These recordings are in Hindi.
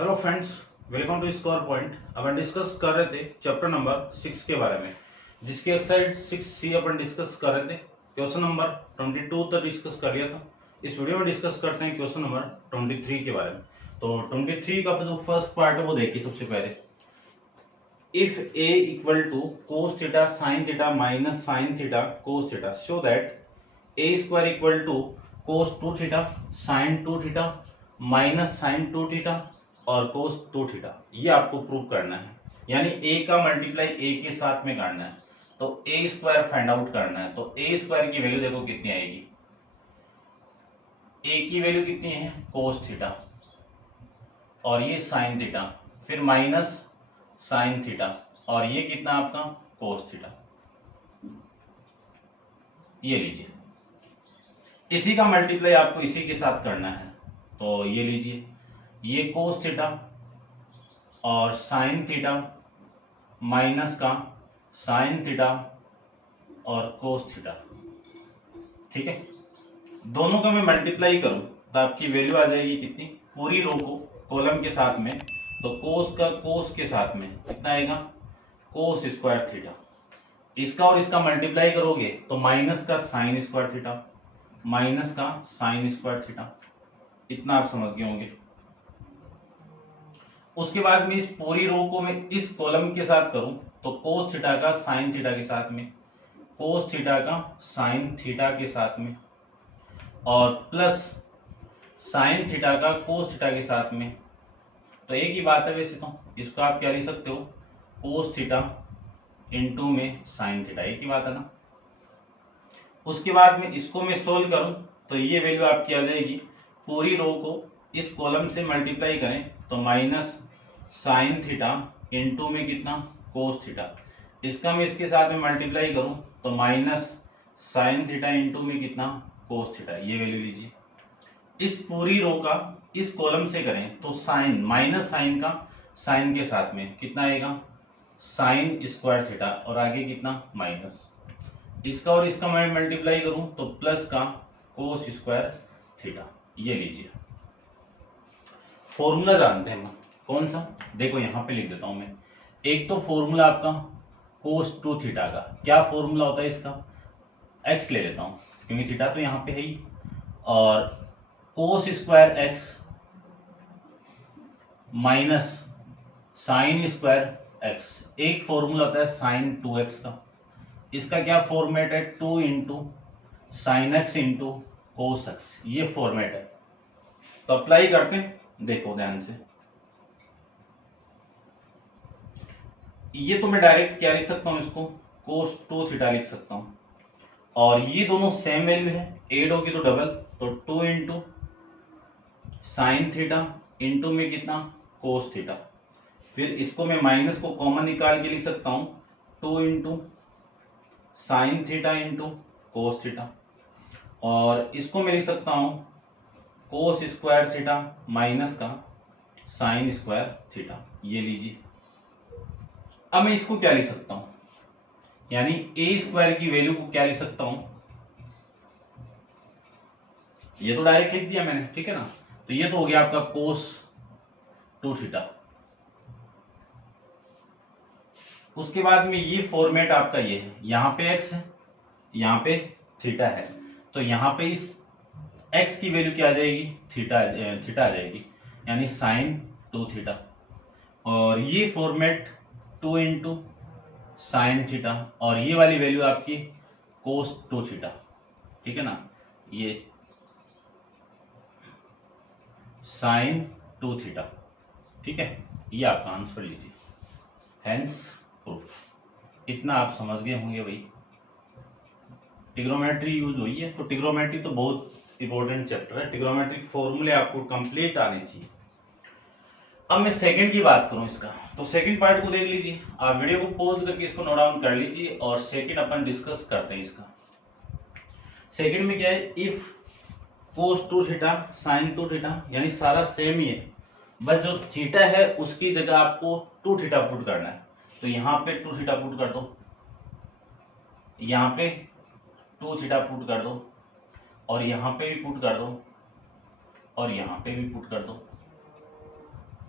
Hello friends, welcome to score point. अपन डिस्कस कर रहे थे चैप्टर नंबर 6 के बारे में, जिसकी एक्सरसाइज 6C अपन डिस्कस कर रहे थे। क्वेश्चन नंबर 22 तक डिस्कस कर लिया था। इस वीडियो में डिस्कस करते हैं क्वेश्चन नंबर 23 के बारे में। तो 23 का जो फर्स्ट पार्ट है वो देखिए। सबसे पहले, if a equal to cos theta sine theta minus sine theta cos theta so that a square equal to cos 2 theta sine 2 theta minus sine 2 theta और कोस 2 थीटा, ये आपको प्रूव करना है। यानी a का मल्टीप्लाई a के साथ में करना है, तो a स्क्वायर फाइंड आउट करना है। तो a स्क्वायर की वैल्यू देखो कितनी आएगी। a की वैल्यू कितनी है, कोस थीटा, और ये साइन थीटा, फिर माइनस साइन थीटा, और ये कितना आपका कोस थीटा। ये लीजिए, इसी का मल्टीप्लाई आपको इसी के साथ करना है। तो ये लीजिए, ये कोस थीटा और साइन थीटा माइनस का साइन थीटा और कोस थीटा। ठीक है, दोनों का मैं मल्टीप्लाई करूं तो आपकी वैल्यू आ जाएगी कितनी, पूरी रो को कॉलम के साथ में, तो कोस का कोस के साथ में कितना आएगा, कोस स्क्वायर थीटा। इसका और इसका मल्टीप्लाई करोगे तो माइनस का साइन स्क्वायर थीटा माइनस का साइन स्क्वायर थीटा। इतना आप समझ गए होंगे। उसके बाद में इस पूरी रो को मैं इस कॉलम के साथ करूं तो कोस थीटा का साइन थीटा के साथ में, कोस थीटा का साइन थीटा के साथ में, और प्लस साइन थीटा का कोस थीटा के साथ में। तो एक ही बात है वैसे तो, इसको आप क्या लिख सकते हो, कोस थीटा इंटू में साइन थीटा, एक ही बात है ना। उसके बाद में इसको मैं सोल्व करूं तो ये वैल्यू आपकी आ जाएगी, पूरी रो को इस कॉलम से मल्टीप्लाई करें तो माइनस साइन थीटा इंटू में कितना, कोस थीटा। इसका मैं इसके साथ में मल्टीप्लाई करूं तो माइनस साइन थीटा इंटू में कितना, कोस थीटा। ये वैल्यू लीजिए। इस पूरी रो का इस कॉलम से करें तो साइन माइनस साइन का साइन के साथ में कितना आएगा, साइन स्क्वायर थीटा, और आगे कितना माइनस। इसका और इसका मैं मल्टीप्लाई करूं तो प्लस का कोस स्क्वायर थीटा। ये लीजिए, फॉर्मूला जानते हैं कौन सा, देखो यहां पे लिख देता हूं मैं। एक तो फॉर्मूला आपका कोस 2 थीटा का, क्या फॉर्मूला होता है इसका, एक्स ले लेता हूं क्योंकि थीटा तो यहां पे है ही, और cos square x minus sine square x. एक फॉर्मूला होता है साइन 2x का, इसका क्या फॉर्मेट है, 2 into sine X into cos x, ये फॉर्मेट है। तो अप्लाई करते हैं, देखो ध्यान से। ये तो मैं डायरेक्ट क्या लिख सकता हूं, इसको कोस 2 थीटा लिख सकता हूं, और ये दोनों सेम वैल्यू है, एड होगी तो डबल, तो 2 इंटू साइन थीटा इंटू में कितना, कोस थीटा। फिर इसको मैं माइनस को कॉमन निकाल के लिख सकता हूं, 2 into sine theta into cos theta, और इसको मैं लिख सकता हूं कोस स्क्वायर थीटा माइनस का साइन स्क्वायर थीटा। ये लीजिए। अब मैं इसको क्या लिख सकता हूं, यानी ए स्क्वायर की वैल्यू को क्या लिख सकता हूं, ये तो डायरेक्ट लिख दिया मैंने, ठीक है ना। तो ये तो हो गया आपका कोस 2 थीटा। उसके बाद में ये फॉर्मेट आपका ये है, यहां पे एक्स है, यहां पे थीटा है, तो यहां पे इस एक्स की वैल्यू क्या आ जाएगी, थीटा थीटा आ जाएगी, यानी साइन 2 थीटा। और ये फॉर्मेट 2 इंटू साइन थीटा, और ये वाली वैल्यू आपकी कोस 2 थीटा, ठीक है ना। ये साइन 2 थीटा, ठीक है। ये आपका आंसर लीजिए, हेंस प्रूफ। इतना आप समझ गए होंगे भाई। ट्रिग्नोमेट्री यूज हुई है, तो ट्रिग्नोमेट्री तो बहुत इंपॉर्टेंट चैप्टर है। ट्रिग्नोमेट्रिक फॉर्मूले आपको कंप्लीट आने चाहिए। अब मैं सेकंड की बात करूं इसका, तो सेकंड पार्ट को देख लीजिए। आप वीडियो को पॉज करके इसको नोट डाउन कर लीजिए, और सेकंड अपन डिस्कस करते हैं इसका। सेकंड में क्या है, if cos 2 theta sine 2 theta, यानी सारा सेम ही है, बस जो थीटा है उसकी जगह आपको 2 थीटा पुट करना है। तो यहां पे 2 थीटा पुट कर दो, यहां पे 2 थीटा पुट कर दो, और यहां पे भी पुट कर दो, और यहां पे भी पुट कर दो।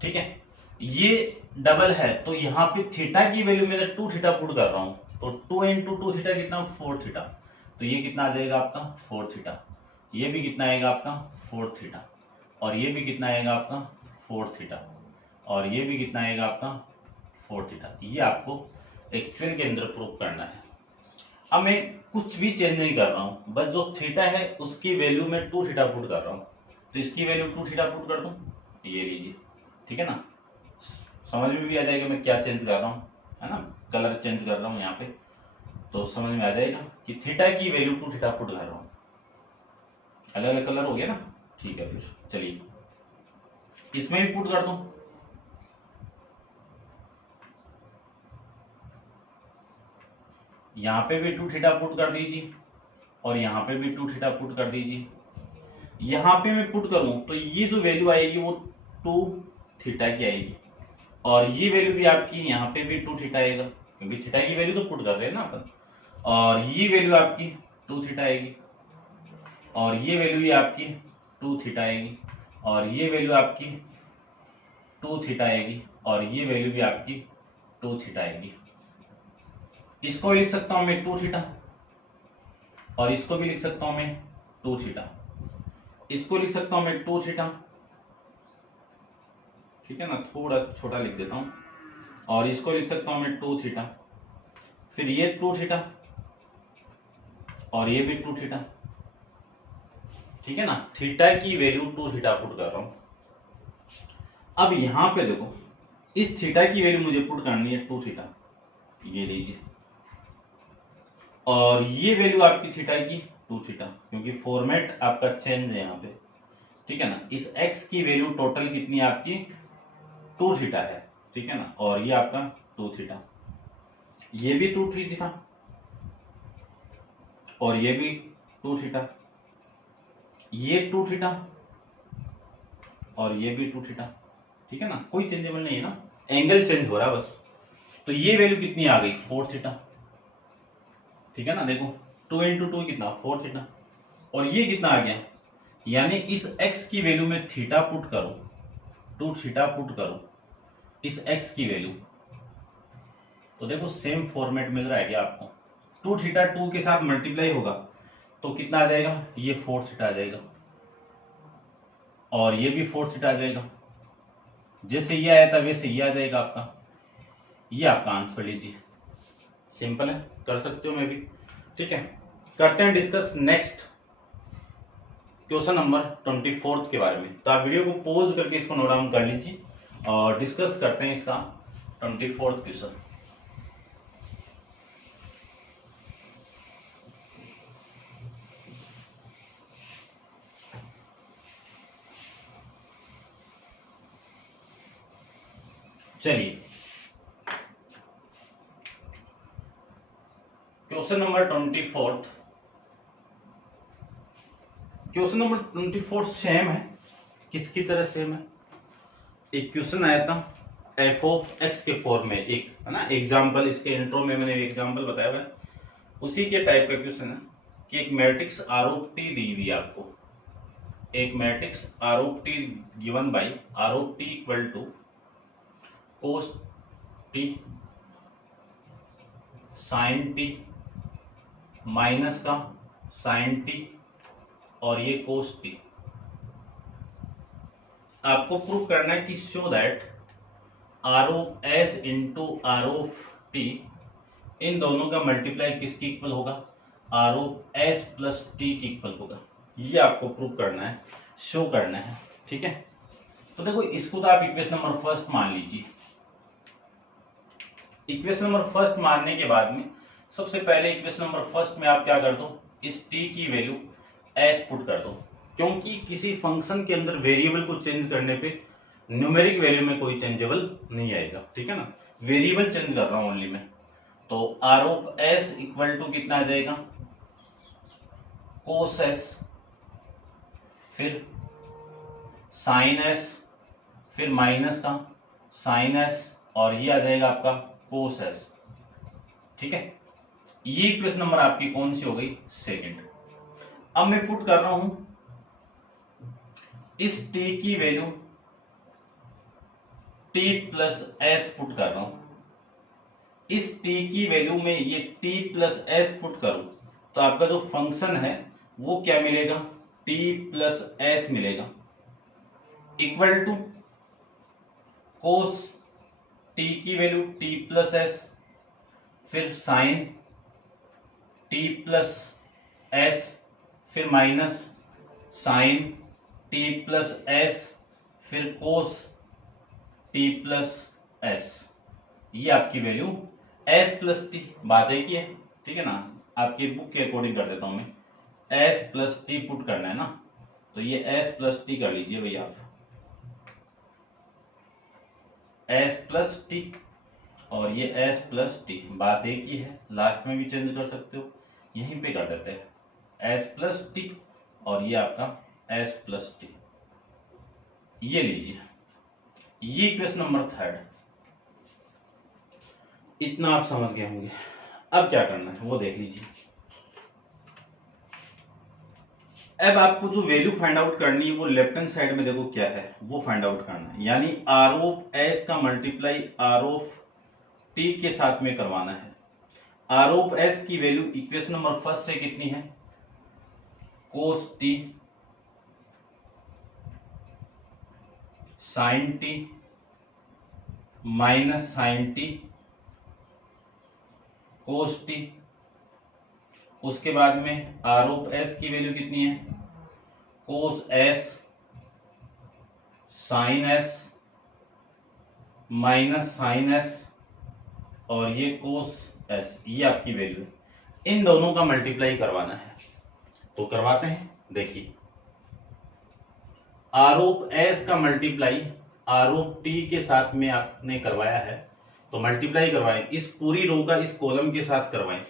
ठीक है, ये डबल है तो यहाँ पे थीटा की वैल्यू में 2 थीटा पुट कर रहा हूं, तो 2 इंटू 2 थीटा कितना 4 थीटा, तो ये कितना आ जाएगा आपका 4 थीटा, ये भी कितना आएगा आपका 4 थीटा, और ये भी कितना आएगा आपका 4 थीटा, और ये भी कितना आएगा आपका 4 थीटा। ये आपको एक्चुअल के अंदर प्रूफ करना है। अब मैं कुछ भी चेंज नहीं कर रहा हूं, बस जो थीटा है उसकी वैल्यू में 2 थीटा पुट कर रहा हूं, तो इसकी वैल्यू 2 थीटा पुट कर दूं, ये लीजिए, ठीक है ना, समझ में भी आ जाएगा मैं क्या चेंज कर रहा हूँ, है ना, कलर चेंज कर रहा हूँ यहाँ पे, तो समझ में आ जाएगा कि थीटा की वैल्यू 2 थीटा पुट कर रहा हूँ। अलग अलग कलर हो गया ना, ठीक है, फिर चलिए इसमें भी पुट कर दूं, यहाँ पे भी 2 थीटा पुट कर दीजिए, और यहाँ पे भी 2 थीटा पुट कर दीजिए। यहाँ पे मैं पुट करूं तो ये जो वैल्यू आएगी वो 2 थीटा की आएगी, और ये वैल्यू भी आपकी यहाँ पे भी 2 थीटा आएगा, क्योंकि थीटा की वैल्यू तो पुट कर रहे हैं ना अपन, और ये वैल्यू आपकी 2 थीटा आएगी, और ये वैल्यू भी आपकी 2 थीटा आएगी, और ये वैल्यू आपकी 2 थीटा आएगी, और ये वैल्यू भी आपकी 2 थीटा आएगी। इसको लिख सकता हूं मैं 2 थीटा, और इसको भी लिख सकता हूं मैं 2 थीटा, इसको लिख सकता हूं मैं 2 थीटा, ठीक है ना, थोड़ा छोटा लिख देता हूं, और इसको लिख सकता हूं मैं 2 थीटा, फिर ये 2 थीटा, और ये भी 2 थीटा, ठीक है ना, थीटा की वैल्यू 2 थीटा पुट कर रहा हूं। अब यहां पे देखो, इस थीटा की वैल्यू मुझे पुट करनी है 2 थीटा, ये लीजिए, और ये वैल्यू आपकी थीटा की 2 थीटा, क्योंकि फॉर्मेट आपका चेंज है यहाँ पे, ठीक है ना। इस x की वैल्यू टोटल कितनी है आपकी 2 थीटा है, ठीक है ना, और ये आपका 2 थीटा, ये भी 2 थीटा, और ये भी 2 थीटा, ये 2 थीटा, और ये भी 2 थीटा, ठीक है ना, कोई चेंजेबल नहीं है ना, एंगल चेंज हो रहा है बस। तो ये वैल्यू कितनी आ गई 4 थीटा, ठीक है ना, देखो 2 इंटू 2 कितना 4 थीटा, और ये कितना आ गया, यानी इस x की वैल्यू में थीटा पुट करो, 2 थीटा पुट करो इस x की वैल्यू, तो देखो सेम फॉर्मेट मिल रहा है क्या आपको, 2 थीटा 2 के साथ मल्टीप्लाई होगा तो कितना आ जाएगा, ये 4 थीटा आ जाएगा, और ये भी 4 थीटा आ जाएगा, जैसे ये आया था वैसे ये आ जाएगा आपका, ये आपका आंसर लीजिए। सिंपल है, कर सकते हो मैं भी, ठीक है। करते हैं डिस्कस नेक्स्ट क्वेश्चन नंबर 24 के बारे में। तो आप वीडियो को पॉज करके इसको नोट डाउन कर लीजिए और डिस्कस करते हैं इसका 24 क्वेश्चन। चलिए question number 24, question number 24 same है, किसकी तरह सेम है, एक क्वेश्चन आया था एफ ऑफ एक्स के फॉर्म में, एक है ना एग्जांपल, इसके इंट्रो में मैंने एग्जांपल बताया हुआ है, उसी के टाइप का क्वेश्चन है कि एक मैट्रिक्स आर ऑफ टी दी हुई आपको, एक matrix R of T given by R of T equal to cos T sine T minus का साइन टी और ये कोस टी। आपको प्रूव करना है कि show that R of S into R of T, इन दोनों का मल्टीप्लाई किसकी इक्वल होगा, R of S plus T की इक्वल होगा। ये आपको प्रूव करना है, शो करना है, ठीक है। तो देखो इसको तो आप इक्वेशन नंबर फर्स्ट मान लीजिए। इक्वेशन नंबर फर्स्ट मानने के बाद में सबसे पहले इक्वेशन नंबर फर्स्ट में आप क्या कर दो, इस टी की वैल्यू एस पुट कर दो, क्योंकि किसी फंक्शन के अंदर वेरिएबल को चेंज करने पे न्यूमेरिक वैल्यू में कोई चेंजेबल नहीं आएगा, ठीक है ना, वेरिएबल चेंज कर रहा हूं ओनली मैं। तो R of S equal to कितना आ जाएगा, कोस एस, फिर साइन एस, फिर माइनस का साइन एस, और ये आ जाएगा आपका कोस एस, ठीक है। ये इक्वेशन नंबर आपकी कौन सी हो गई, सेकंड। अब मैं पुट कर रहा हूं इस टी की value t plus S put कर रहा हूं, इस t की वैल्यू में ये t प्लस एस पुट करूं तो आपका जो फंक्शन है वो क्या मिलेगा, t प्लस एस मिलेगा, इक्वल टू कोस t की वैल्यू t प्लस एस, फिर साइन t प्लस एस, फिर minus sine t plus S, फिर कोस t प्लस एस। ये आपकी वैल्यू s प्लस टी, बात एक ही है, ठीक है ना। आपकी बुक के अकॉर्डिंग कर देता हूं मैं, s प्लस टी पुट करना है ना, तो ये s प्लस टी कर लीजिए भैया आप, s प्लस टी और ये s प्लस टी, बात एक ही है, लास्ट में भी चेंज कर सकते हो, यहीं पे कर देते हैं s प्लस टी और ये आपका s प्लस टी, ये लीजिए, ये क्वेश्चन नंबर 3। इतना आप समझ गए होंगे। अब क्या करना है वो देख लीजिए। अब आपको जो वैल्यू फाइंड आउट करनी है वो लेफ्ट हैंड साइड में देखो क्या है वो फाइंड आउट करना है, यानी आर ऑफ एस का मल्टीप्लाई आर ऑफ टी के साथ में करवाना है। आर ऑफ एस की वैल्यू इक्वेशन नंबर फर्स्ट से कितनी है, cos T sine T minus sine T cos T. उसके बाद में आर ऑफ एस की वैल्यू कितनी है, cos S sine S minus sine S और ये कोस एस, ये आपकी वैल्यू है। इन दोनों का मल्टीप्लाई करवाना है तो करवाते हैं। देखिए आर ऑफ एस का मल्टीप्लाई आर ऑफ टी के साथ में आपने करवाया है तो मल्टीप्लाई करवाएं, इस पूरी रो का इस कॉलम के साथ करवाएं,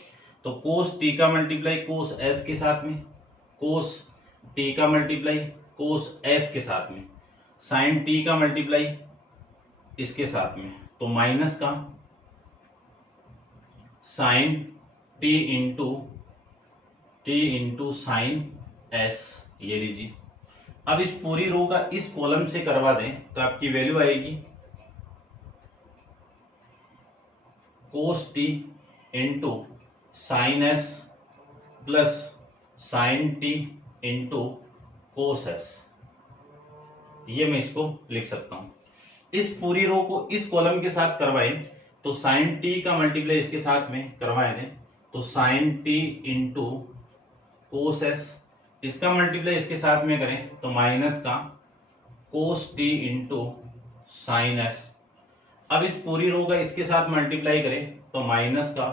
तो कोस टी का मल्टीप्लाई कोस एस के साथ में, कोस टी का मल्टीप्लाई कोस एस के साथ में, साइन टी का मल्टीप्लाई इसके साथ में, तो माइनस का sine T into sine S, ये लीजिए। अब इस पूरी रो का इस कॉलम से करवा दें तो आपकी वैल्यू आएगी cos T into sine S plus sine T into cos S, ये मैं इसको लिख सकता हूं। इस पूरी रो को इस कॉलम के साथ करवाएं तो साइन टी का मल्टीप्लाई इसके साथ में करवाए दें तो sine T into cos S, इसका मल्टीप्लाई इसके साथ में करें तो माइनस का cos T into sine S. अब इस पूरी रो का इसके साथ मल्टीप्लाई करें तो माइनस का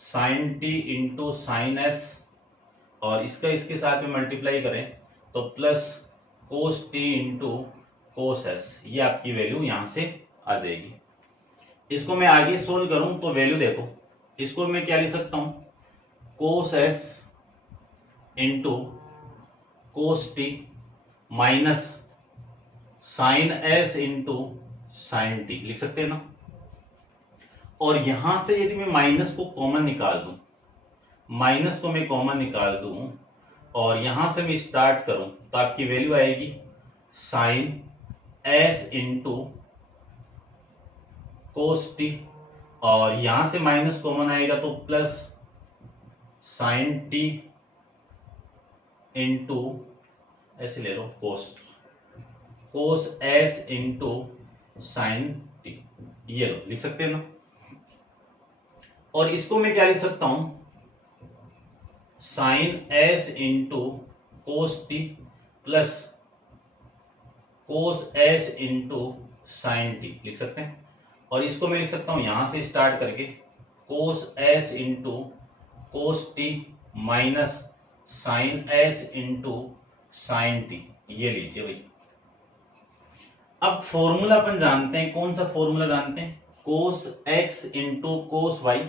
sine T into sine S और इसका इसके साथ में मल्टीप्लाई करें तो plus cos T into cos S, ये आपकी वैल्यू यहां से आ जाएगी। इसको मैं आगे सोल्व करूं तो वैल्यू देखो, इसको मैं क्या लिख सकता हूं, cos S into cos T minus sine S into sine T लिख सकते हैं ना। और यहां से यदि मैं माइनस को कॉमन निकाल दूं, माइनस को मैं कॉमन निकाल दूं और यहां से मैं स्टार्ट करूं तो आपकी वैल्यू आएगी sine S into cos T और यहां से माइनस कॉमन आएगा तो प्लस साइन टी इंटू ऐसे ले लो कोस एस इंटू साइन टी, ये लो लिख सकते हैं ना। और इसको मैं क्या लिख सकता हूं, sine S into cos T plus cos S into sine T लिख सकते हैं। और इसको मैं लिख सकता हूं यहां से स्टार्ट करके cos S into cos T minus sine S into sine T, ये लीजिए भाई। अब फॉर्मूला अपन जानते हैं, कौन सा फॉर्मूला जानते हैं, cos X into cos Y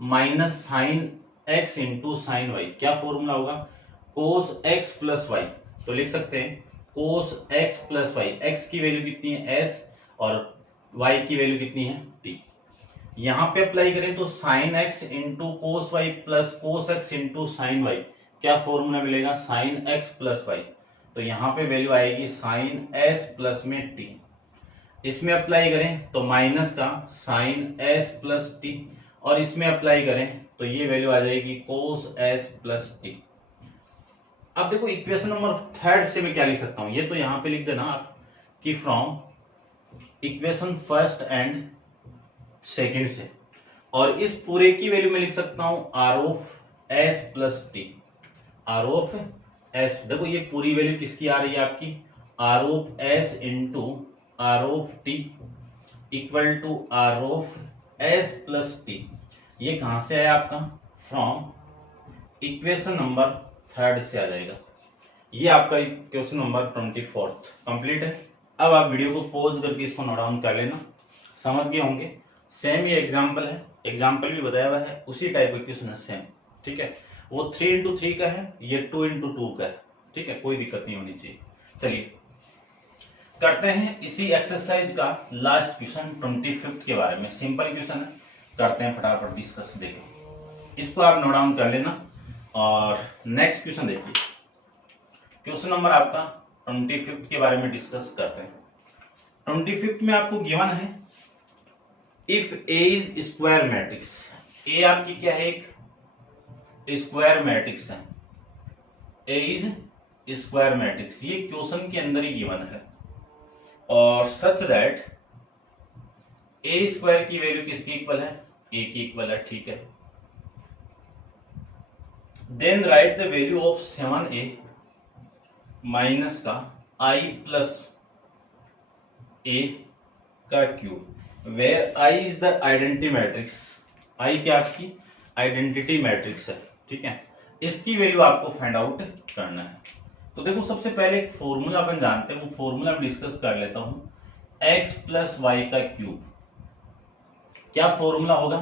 minus sine X into sine Y. क्या फॉर्मूला होगा, कोस एक्स प्लस वाई, तो लिख सकते हैं cos X plus Y. X की वैल्यू कितनी है एस और वाई की वैल्यू कितनी है टी। यहां पे अप्लाई करें तो sine X into cos Y plus cos X into sine Y, क्या फॉर्मूला मिलेगा, साइन एक्स प्लस वाई। तो यहां पे वैल्यू आएगी साइन एस प्लस में टी। इसमें अप्लाई करें तो माइनस का साइन एस प्लस टी, और इसमें अप्लाई करें तो ये वैल्यू आ जाएगी कोस एस प्लस टी। अब देखो इक्वेशन नंबर थर्ड से मैं क्या लिख सकता हूं, ये तो यहां पे लिख देना आप कि from equation first and second से, और इस पूरे की वैल्यू में लिख सकता हूं R of S plus T, R of S. देखो ये पूरी वैल्यू किसकी आ रही है आपकी, R of S into R of T equal to R of S plus T. ये कहां से आया आपका, फ्रॉम इक्वेशन नंबर थर्ड से आ जाएगा। ये आपका क्वेश्चन नंबर 24 कंप्लीट है। अब आप वीडियो को पॉज करके इसको नोट डाउन कर लेना, समझ गए होंगे। सेम ये एग्जाम्पल है, एग्जाम्पल भी बताया हुआ है, उसी टाइप का क्वेश्चन है सेम, ठीक है। वो 3x3 का है, ये 2x2 का है, ठीक है, कोई दिक्कत नहीं होनी चाहिए। चलिए करते हैं इसी एक्सरसाइज का लास्ट क्वेश्चन 25 के बारे में। सिंपल क्वेश्चन है, करते हैं फटाफट डिस्कस। देखो इसको आप नोट डाउन कर लेना, और नेक्स्ट क्वेश्चन देखिए, क्वेश्चन नंबर आपका 25 के बारे में डिस्कस करते हैं। 25 में आपको गिवन है if A is square matrix, A आपकी क्या है, एक स्क्वायर मैट्रिक्स है, ए इज स्क्वायर मैट्रिक्स, ये क्वेश्चन के अंदर ही गिवन है, और सच दैट ए स्क्वायर की वैल्यू किसकी इक्वल है, ए की इक्वल है, ठीक है। Then write the value of 7a minus का i प्लस a का cube, where i is the identity matrix, i क्या आपकी आइडेंटिटी मैट्रिक्स है, ठीक है। इसकी वैल्यू आपको फाइंड आउट करना है। तो देखो सबसे पहले एक फॉर्मूला अपन जानते हैं, वो फॉर्मूला में डिस्कस कर लेता हूं, x प्लस वाई का क्यूब। क्या फॉर्मूला होगा,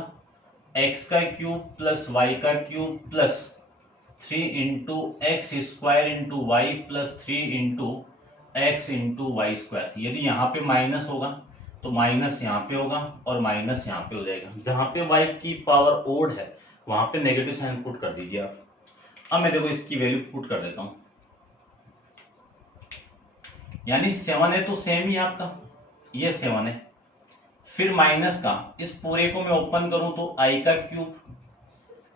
x का क्यूब प्लस y का cube plus 3 into X square into Y plus 3 into X into Y square. यदि यहाँ पे माइनस होगा तो माइनस यहाँ पे होगा और माइनस यहाँ पे हो जाएगा। जहां पे y की पावर ओड है वहां पे नेगेटिव साइन पुट कर दीजिए आप। अब मैं देखो इसकी वैल्यू पुट कर देता हूं, यानी 7 है तो सेम ही आपका, ये 7 है, फिर माइनस का इस पूरे को मैं ओपन करूं तो i का क्यूब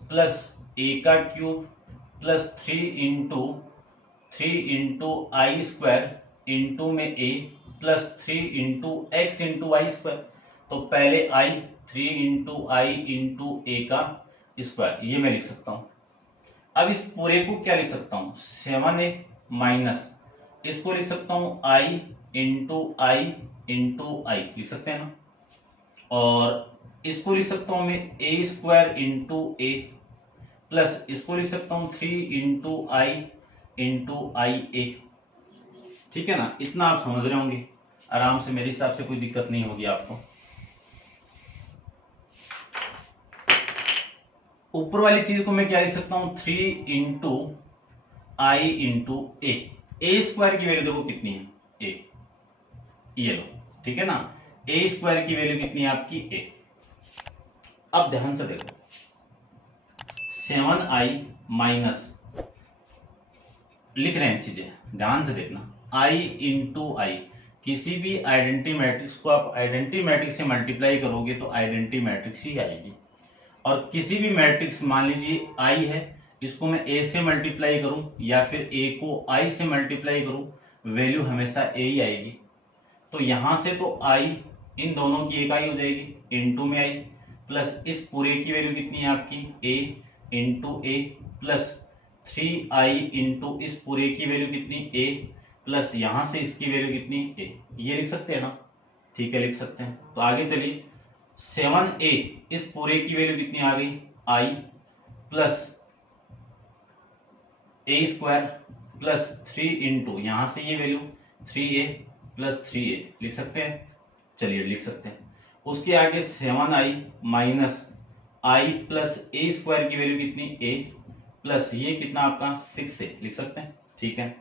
प्लस a का cube plus 3 into I square into में a plus 3 into X into Y square. तो पहले i 3 into I into A का स्क्वायर, ये मैं लिख सकता हूं। अब इस पूरे को क्या लिख सकता हूं, 7a माइनस इसको लिख सकता हूं i इंटू आई लिख सकते हैं ना, और इसको लिख सकता हूं मैं a square into A plus इसको लिख सकता हूं 3 इंटू आई ए, ठीक है ना। इतना आप समझ रहे होंगे आराम से, मेरे हिसाब से कोई दिक्कत नहीं होगी आपको। ऊपर वाली चीज को मैं क्या लिख सकता हूं, 3 into I into A square की वैल्यू देखो कितनी है, ए, ये लो, ठीक है ना। ए स्क्वायर की वैल्यू कितनी है आपकी, ए। अब ध्यान से देखो 7i माइनस लिख रहे हैं चीजें, ध्यान से देखना, i इंटू आई। किसी भी आइडेंटिटी मैट्रिक्स को आप आइडेंटिटी मैट्रिक्स से मल्टीप्लाई करोगे तो आइडेंटिटी मैट्रिक्स ही आएगी, और किसी भी मैट्रिक्स मान लीजिए i है, इसको मैं a से मल्टीप्लाई करूं या फिर a को i से मल्टीप्लाई करूं, वैल्यू हमेशा a ही आएगी। तो यहां से तो i इन दोनों की एक आई हो जाएगी इंटू में i, प्लस इस पूरे की वैल्यू कितनी है आपकी a into A plus 3i into इस पूरे की वैल्यू कितनी a प्लस यहां से इसकी वैल्यू कितनी a, ये लिख सकते हैं ना, ठीक है लिख सकते हैं। तो आगे चलिए 7a इस पूरे की वैल्यू कितनी आ गई i plus a square plus 3 into यहां से ये वैल्यू 3a प्लस 3a लिख सकते हैं, चलिए लिख सकते हैं। उसके आगे 7i minus i plus a square की वैल्यू कितनी a प्लस ये कितना आपका 6a लिख सकते हैं, ठीक है।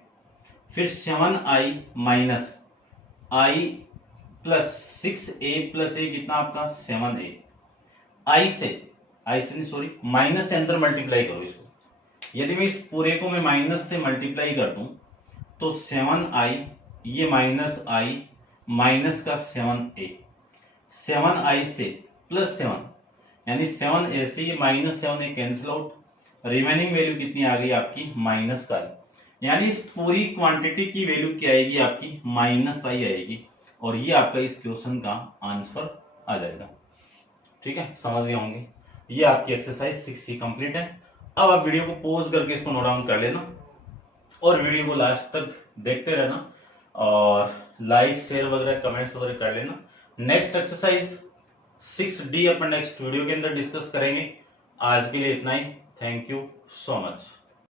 फिर 7i minus i plus 6a plus a कितना आपका 7a, i से नहीं सॉरी माइनस से अंदर मल्टीप्लाई करो इसको। यदि मैं इस पूरे को मैं माइनस से मल्टीप्लाई कर दूं तो 7i ये माइनस i माइनस का 7a, 7i से प्लस 7 यानी 7a से ये minus 7a cancel out, remaining value कितनी आ गई आपकी माइनस का, यानी इस पूरी क्वांटिटी की वैल्यू क्या आएगी आपकी माइनस आई आएगी, और ये आपका इस क्वेश्चन का आंसर आ जाएगा। ठीक है, समझ गए होंगे। ये आपकी एक्सरसाइज 6C कंप्लीट है। अब आप वीडियो को पॉज करके इसको नोट डाउन कर लेना और वीडियो को लास्ट तक देखते रहना और लाइक शेयर वगैरह कमेंट्स वगैरह कर लेना। नेक्स्ट एक्सरसाइज 6D अपन नेक्स्ट वीडियो के अंदर डिस्कस करेंगे। आज के लिए इतना ही। Thank you so much.